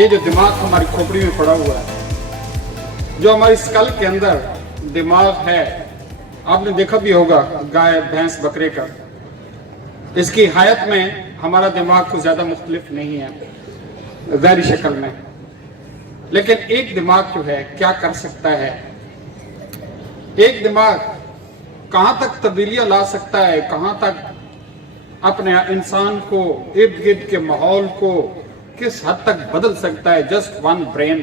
ये जो दिमाग हमारी खोपड़ी में पड़ा हुआ है, जो हमारी स्कल के अंदर दिमाग है, आपने देखा भी होगा गाय भैंस बकरे का, इसकी हायत में हमारा दिमाग कुछ ज्यादा मुख्तलिफ नहीं है ज़ाहिरी शक्ल में, लेकिन एक दिमाग जो है क्या कर सकता है, एक दिमाग कहां तक तब्दीलियां ला सकता है, कहां तक अपने इंसान को, इर्द गिर्द के माहौल को किस हद तक बदल सकता है। Just one brain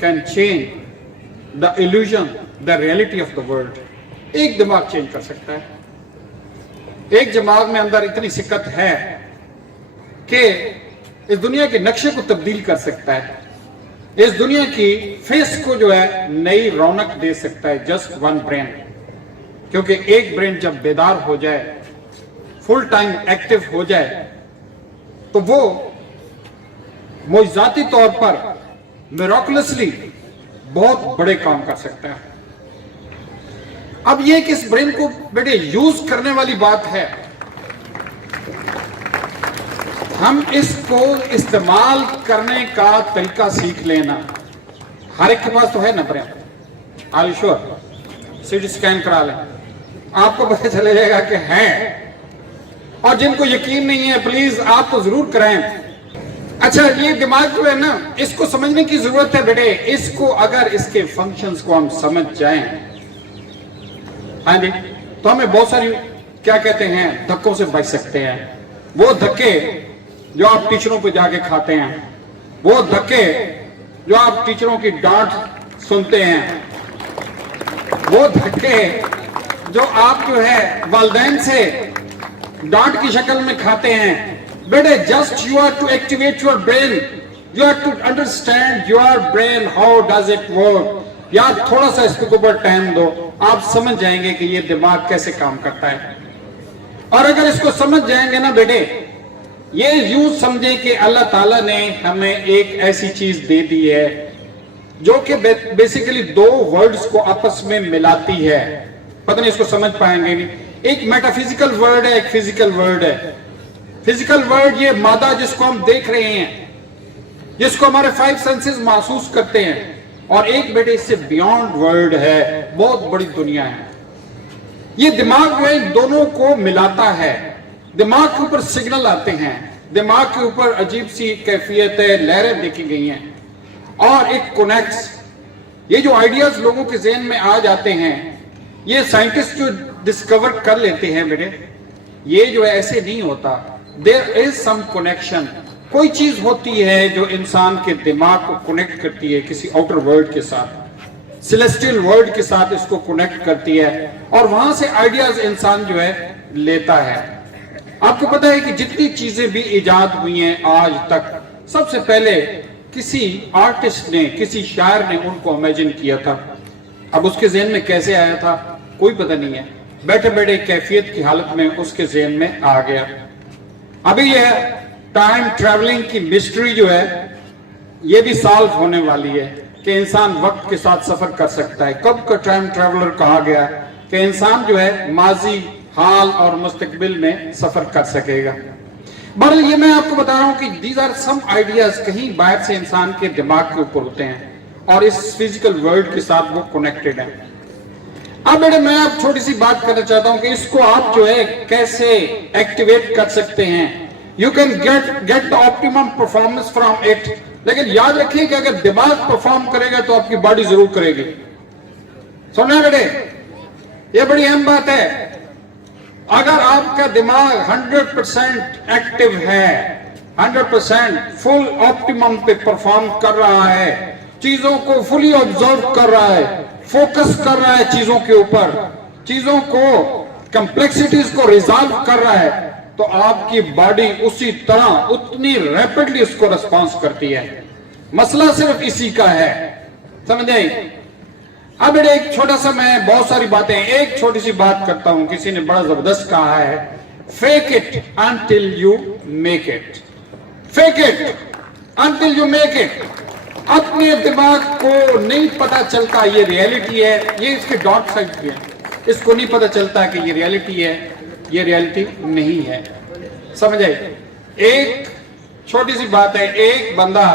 can change the illusion, the reality of the world. एक दिमाग चेंज कर सकता है। एक दिमाग में अंदर इतनी सिकत है कि इस दुनिया के नक्शे को तब्दील कर सकता है, इस दुनिया की फेस को जो है नई रौनक दे सकता है। जस्ट वन ब्रेन, क्योंकि एक ब्रेन जब बेदार हो जाए, फुल टाइम एक्टिव हो जाए, तो वो मुआजिजाती तौर पर मिराकुलसली बहुत बड़े काम कर सकता है। अब ये कि इस ब्रेन को बेटे यूज करने वाली बात है, हम इसको इस्तेमाल करने का तरीका सीख लेना। हर एक के पास तो है ना brain, are you sure? CT scan करा लें, आपको पता चले जाएगा कि है। और जिनको यकीन नहीं है प्लीज आप तो जरूर कराएं। अच्छा, ये दिमाग जो है ना, इसको समझने की जरूरत है बेटे। इसको अगर इसके फंक्शंस को हम समझ जाएं, हाँ जी, तो हमें बहुत सारी क्या कहते हैं धक्कों से बच सकते हैं। वो धक्के जो आप टीचरों पे जाके खाते हैं, वो धक्के जो आप टीचरों की डांट सुनते हैं, वो धक्के जो आप जो है वालिदैन से डांट की शक्ल में खाते हैं, बेटे just you are to activate your brain, you are to understand your brain, how does it work. यार थोड़ा सा इसके ऊपर टाइम दो, आप समझ जाएंगे कि ये दिमाग कैसे काम करता है। और अगर इसको समझ जाएंगे ना बेटे, ये यूं समझे कि अल्लाह ताला ने हमें एक ऐसी चीज दे दी है जो कि बेसिकली दो वर्ड्स को आपस में मिलाती है। पता नहीं इसको समझ पाएंगे नहीं। एक मेटाफिजिकल वर्ड है, एक फिजिकल वर्ड है। फिजिकल वर्ड ये मादा जिसको हम देख रहे हैं, जिसको हमारे 5 सेंसेस महसूस करते हैं, और एक बेटे इससे बियॉन्ड वर्ल्ड है, बहुत बड़ी दुनिया है। ये दिमाग जो है दोनों को मिलाता है। दिमाग के ऊपर सिग्नल आते हैं, दिमाग के ऊपर अजीब सी कैफियत है, लहरें देखी गई हैं, और इट कनेक्ट्स। ये जो आइडियाज लोगों के ज़हन में आ जाते हैं, ये साइंटिस्ट जो डिस्कवर कर लेते हैं बेटे, ये जो है ऐसे नहीं होता। There is some connection. कोई चीज होती है जो इंसान के दिमाग को कनेक्ट करती है किसी आउटर वर्ल्ड के साथ, सेलेस्टियल वर्ल्ड के साथ इसको कनेक्ट करती है, और वहां से आइडियाज इंसान जो है लेता है। आपको पता है कि जितनी चीजें भी इजाद हुई हैं आज तक, सबसे पहले किसी आर्टिस्ट ने, किसी शायर ने उनको इमेजिन किया था। अब उसके ज़हन में कैसे आया था कोई पता नहीं है, बैठे बैठे कैफियत की हालत में उसके ज़हन में आ गया। अभी यह टाइम ट्रैवलिंग की मिस्ट्री जो है ये भी सॉल्व होने वाली है कि इंसान वक्त के साथ सफर कर सकता है। कब का टाइम ट्रैवलर कहा गया कि इंसान जो है माजी, हाल और मुस्तकबिल में सफर कर सकेगा। बहरहाल ये मैं आपको बता रहा हूं कि दीज आर सम आइडियाज कहीं बाहर से इंसान के दिमाग के ऊपर होते हैं और इस फिजिकल वर्ल्ड के साथ वो कनेक्टेड है। अब बेटे मैं आप छोटी सी बात करना चाहता हूं कि इसको आप जो है कैसे एक्टिवेट कर सकते हैं। You can get the optimum performance from it, लेकिन याद रखिए कि अगर दिमाग परफॉर्म करेगा तो आपकी बॉडी जरूर करेगी। सुनना बेटे, ये बड़ी अहम बात है। अगर आपका दिमाग 100% एक्टिव है, 100% फुल ऑप्टिमम पे परफॉर्म कर रहा है, चीजों को फुली ऑब्जर्व कर रहा है, फोकस कर रहा है चीजों के ऊपर, चीजों को कॉम्प्लेक्सिटीज को रिजॉल्व कर रहा है, तो आपकी बॉडी उसी तरह उतनी रैपिडली उसको रिस्पॉन्स करती है। मसला सिर्फ इसी का है, समझ आई? अब एक छोटा सा, मैं बहुत सारी बातें, एक छोटी सी बात करता हूं। किसी ने बड़ा जबरदस्त कहा है, fake it until you make it. Fake it until you make it. अपने दिमाग को नहीं पता चलता ये रियलिटी है, ये इसके डॉट साइड भी है, इसको नहीं पता चलता कि ये रियलिटी है, ये रियलिटी नहीं है। समझ आई? एक छोटी सी बात है, एक बंदा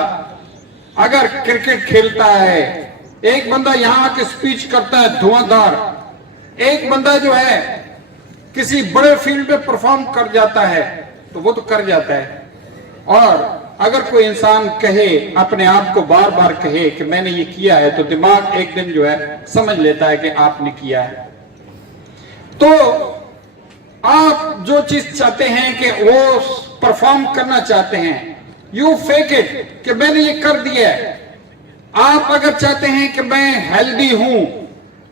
अगर क्रिकेट खेलता है, एक बंदा यहां आके स्पीच करता है धुआंधार, एक बंदा जो है किसी बड़े फील्ड में परफॉर्म कर जाता है, तो वो तो कर जाता है। और अगर कोई इंसान कहे, अपने आप को बार बार कहे कि मैंने ये किया है, तो दिमाग एक दिन जो है समझ लेता है कि आपने किया है। तो आप जो चीज चाहते हैं कि वो परफॉर्म करना चाहते हैं, यू फेक इट कि मैंने ये कर दिया है। आप अगर चाहते हैं कि मैं हेल्दी हूं,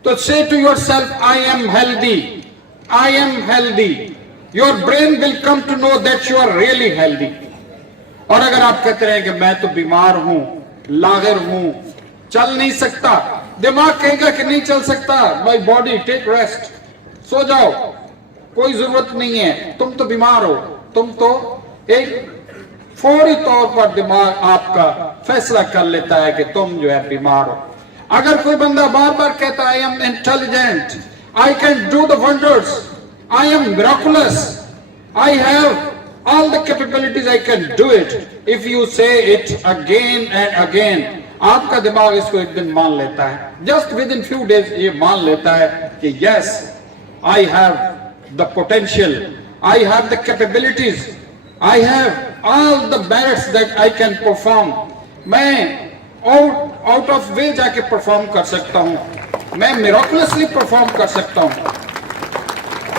तो से to your self I am healthy, I am healthy. Your brain will come to know that you are really healthy. और अगर आप कहते रहे कि मैं तो बीमार हूं, लागर हूं, चल नहीं सकता, दिमाग कहेगा कि नहीं चल सकता, माय बॉडी टेक रेस्ट, सो जाओ, कोई जरूरत नहीं है, तुम तो बीमार हो। तुम तो एक फौरी तौर पर दिमाग आपका फैसला कर लेता है कि तुम जो है बीमार हो। अगर कोई बंदा बार बार कहता है I am intelligent, I can do the wonders, I am miraculous, I have all the capabilities, I can do it. If you say it again and again, आपका दिमाग इसको एक दिन मान लेता है, just within few days ये मान लेता है कि yes, I have the potential, I have the capabilities, I have all the merits that I can perform. मैं out of way जाके perform कर सकता हूँ, मैं miraculously perform कर सकता हूँ।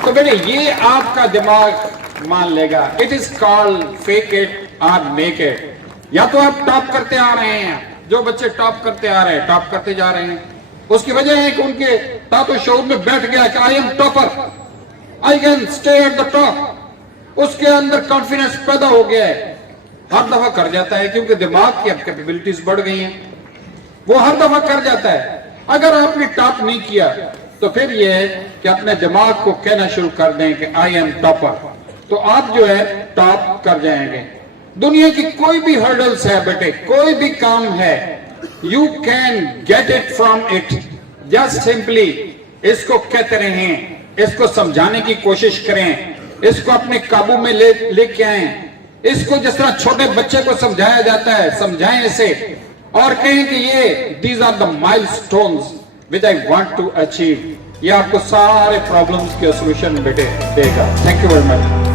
तो बेटे ये आपका दिमाग मान लेगा। It is called fake it और मेक इट। या तो आप टॉप करते आ रहे हैं, जो बच्चे टॉप करते आ रहे हैं, टॉप करते जा रहे हैं, उसकी वजह है कि उनके तातो शोर में बैठ गया कि I am topper, I can stay at the top. उसके अंदर कॉन्फिडेंस पैदा हो गया है, हर दफा कर जाता है क्योंकि दिमाग की अब कैपेबिलिटीज बढ़ गई हैं, वो हर दफा कर जाता है। अगर आपने टॉप नहीं किया तो फिर यह है कि अपने दिमाग को कहना शुरू कर दें कि आई एम टॉपर, तो आप जो है टॉप कर जाएंगे। दुनिया की कोई भी हर्डल्स है बेटे, कोई भी काम है, you can get it from it. Just simply इसको कहते रहें, इसको समझाने की कोशिश करें, इसको अपने काबू में लेके आए। इसको जिस तरह छोटे बच्चे को समझाया जाता है, समझाएं इसे और कहें कि ये these are the milestones which I want to achieve. ये आपको सारे प्रॉब्लम्स के सॉल्यूशन बेटे देगा। Thank you very much.